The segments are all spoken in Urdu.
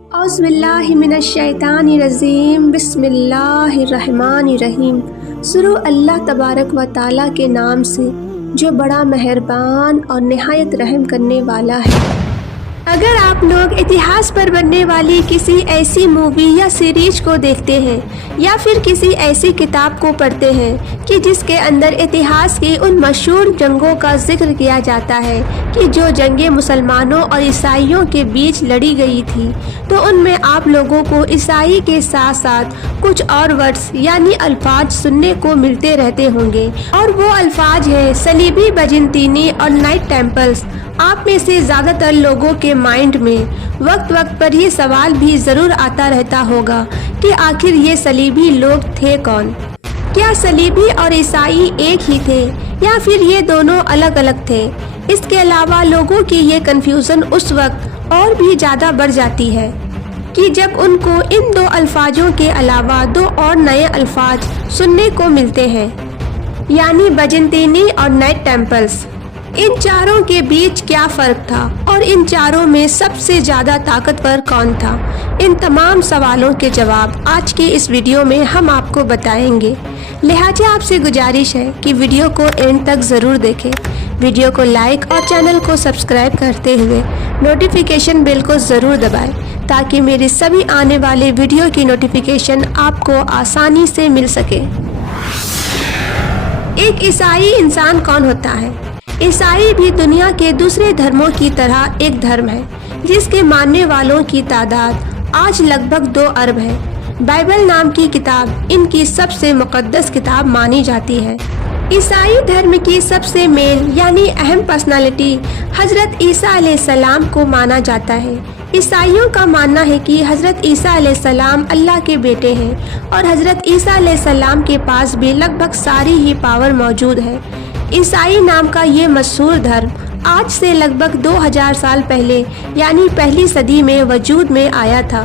اعوذ باللہ من الشیطان الرجیم، بسم اللہ الرحمن الرحیم۔ شروع اللہ تبارک و تعالیٰ کے نام سے جو بڑا مہربان اور نہایت رحم کرنے والا ہے۔ اگر آپ لوگ اتہاس پر بننے والی کسی ایسی مووی یا سیریز کو دیکھتے ہیں یا پھر کسی ایسی کتاب کو پڑھتے ہیں کہ جس کے اندر اتہاس کی ان مشہور جنگوں کا ذکر کیا جاتا ہے کہ جو جنگیں مسلمانوں اور عیسائیوں کے بیچ لڑی گئی تھی، تو ان میں آپ لوگوں کو عیسائی کے ساتھ ساتھ کچھ اور ورڈز یعنی الفاظ سننے کو ملتے رہتے ہوں گے، اور وہ الفاظ ہیں صلیبی، بیزنطینی اور نائٹ ٹیمپلز۔ آپ میں سے زیادہ تر لوگوں کے مائنڈ میں وقت وقت پر یہ سوال بھی ضرور آتا رہتا ہوگا کہ آخر یہ صلیبی لوگ تھے کون؟ کیا صلیبی اور عیسائی ایک ہی تھے یا پھر یہ دونوں الگ الگ تھے؟ اس کے علاوہ لوگوں کی یہ کنفیوژن اس وقت اور بھی زیادہ بڑھ جاتی ہے کہ جب ان کو ان دو الفاظوں کے علاوہ دو اور نئے الفاظ سننے کو ملتے ہیں، یعنی بیزنطینی اور نائٹ ٹیمپلز۔ ان چاروں کے بیچ کیا فرق تھا اور ان چاروں میں سب سے زیادہ طاقتور کون تھا؟ ان تمام سوالوں کے جواب آج کے اس ویڈیو میں ہم آپ کو بتائیں گے، لہٰذا آپ سے گزارش ہے کہ ویڈیو کو اینڈ تک ضرور دیکھیں۔ ویڈیو کو لائک اور چینل کو سبسکرائب کرتے ہوئے نوٹیفیکیشن بیل کو ضرور دبائیں تاکہ میری سبھی آنے والے ویڈیو کی نوٹیفیکیشن آپ کو آسانی سے مل سکے۔ ایک عیسائی انسان کون ہوتا ہے؟ عیسائی بھی دنیا کے دوسرے دھرموں کی طرح ایک دھرم ہے جس کے ماننے والوں کی تعداد آج لگ بھگ 2 ارب ہے۔ بائبل نام کی کتاب ان کی سب سے مقدس کتاب مانی جاتی ہے۔ عیسائی دھرم کی سب سے مین یعنی اہم پرسنالٹی حضرت عیسیٰ علیہ السلام کو مانا جاتا ہے۔ عیسائیوں کا ماننا ہے کہ حضرت عیسیٰ علیہ السلام اللہ کے بیٹے ہیں اور حضرت عیسیٰ علیہ السلام کے پاس بھی لگ بھگ ساری ہی پاور موجود ہے۔ عیسائی نام کا یہ مشہور دھرم آج سے لگ بھگ 2000 سال پہلے یعنی پہلی صدی میں وجود میں آیا تھا۔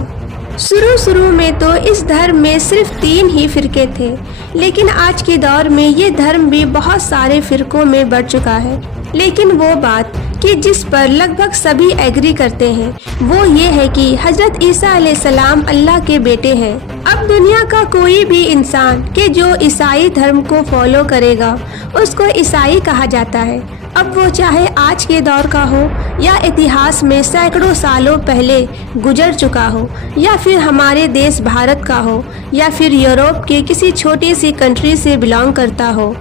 شروع میں تو اس دھرم میں صرف 3 ہی فرقے تھے، لیکن آج کے دور میں یہ دھرم بھی بہت سارے فرقوں میں بڑھ چکا ہے۔ لیکن وہ بات کہ جس پر لگ بھگ سبھی ایگری کرتے ہیں وہ یہ ہے کہ حضرت عیسیٰ علیہ السلام اللہ کے بیٹے ہیں۔ اب دنیا کا کوئی بھی انسان کہ جو عیسائی دھرم کو فالو کرے گا اس کو عیسائی کہا جاتا ہے، اب وہ چاہے آج کے دور کا ہو یا اتہاس میں سینکڑوں سالوں پہلے گزر چکا ہو، یا پھر ہمارے دیش بھارت کا ہو، یا پھر یوروپ کے کسی چھوٹی سی کنٹری سے بلانگ کرتا ہو۔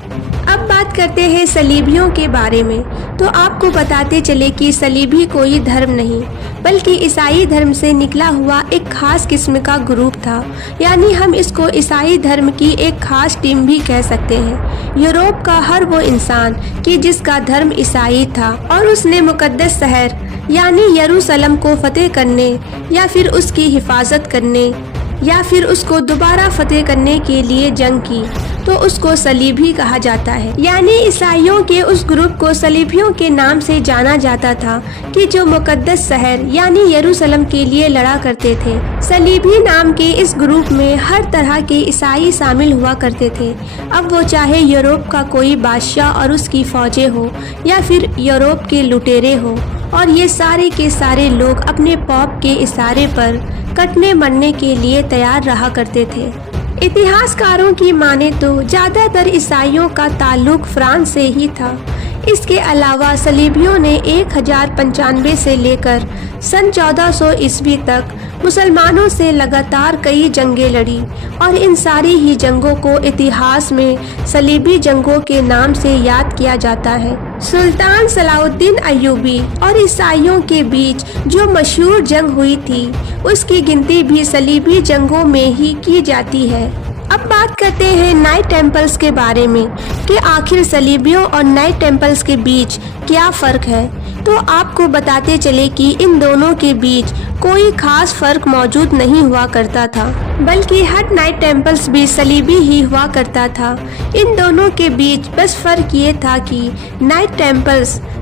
اب بات کرتے ہیں صلیبیوں کے بارے میں، تو آپ کو بتاتے چلے کہ صلیبی کوئی دھرم نہیں بلکہ عیسائی دھرم سے نکلا ہوا ایک خاص قسم کا گروپ تھا، یعنی ہم اس کو عیسائی دھرم کی ایک خاص ٹیم بھی کہہ سکتے ہیں۔ یوروپ کا ہر وہ انسان کہ جس کا دھرم عیسائی تھا اور اس نے مقدس شہر یعنی یروشلم کو فتح کرنے یا پھر اس کی حفاظت کرنے یا پھر اس کو دوبارہ فتح کرنے کے لیے جنگ کی، تو اس کو صلیبی کہا جاتا ہے۔ یعنی عیسائیوں کے اس گروپ کو صلیبیوں کے نام سے جانا جاتا تھا کہ جو مقدس شہر یعنی یروشلم کے لیے لڑا کرتے تھے۔ صلیبی نام کے اس گروپ میں ہر طرح کے عیسائی شامل ہوا کرتے تھے، اب وہ چاہے یوروپ کا کوئی بادشاہ اور اس کی فوجیں ہو یا پھر یوروپ کے لٹیرے ہو، اور یہ سارے کے سارے لوگ اپنے پوپ کے اشارے پر کٹنے مرنے کے لیے تیار رہا کرتے تھے۔ اتہاس کاروں کی مانے تو زیادہ تر عیسائیوں کا تعلق فرانس سے ہی تھا۔ اس کے علاوہ صلیبیوں نے 1095 سے لے کر سن 1400 عیسوی تک مسلمانوں سے لگاتار کئی جنگیں لڑی، اور ان ساری ہی جنگوں کو اتہاس میں صلیبی جنگوں کے نام سے یاد کیا جاتا ہے۔ سلطان صلاح الدین ایوبی اور عیسائیوں کے بیچ جو مشہور جنگ ہوئی تھی اس کی گنتی بھی صلیبی جنگوں میں ہی کی جاتی ہے۔ اب بات کرتے ہیں نائٹ ٹیمپلز کے بارے میں کہ آخر صلیبیوں اور نائٹ ٹیمپلز کے بیچ کیا فرق ہے، تو آپ کو بتاتے چلے کہ ان دونوں کے بیچ کوئی خاص فرق موجود نہیں ہوا کرتا تھا، بلکہ ہر نائٹ ٹیمپلز بھی صلیبی ہی ہوا کرتا تھا۔ ان دونوں کے بیچ بس فرق یہ تھا کہ نائٹ ٹیمپلز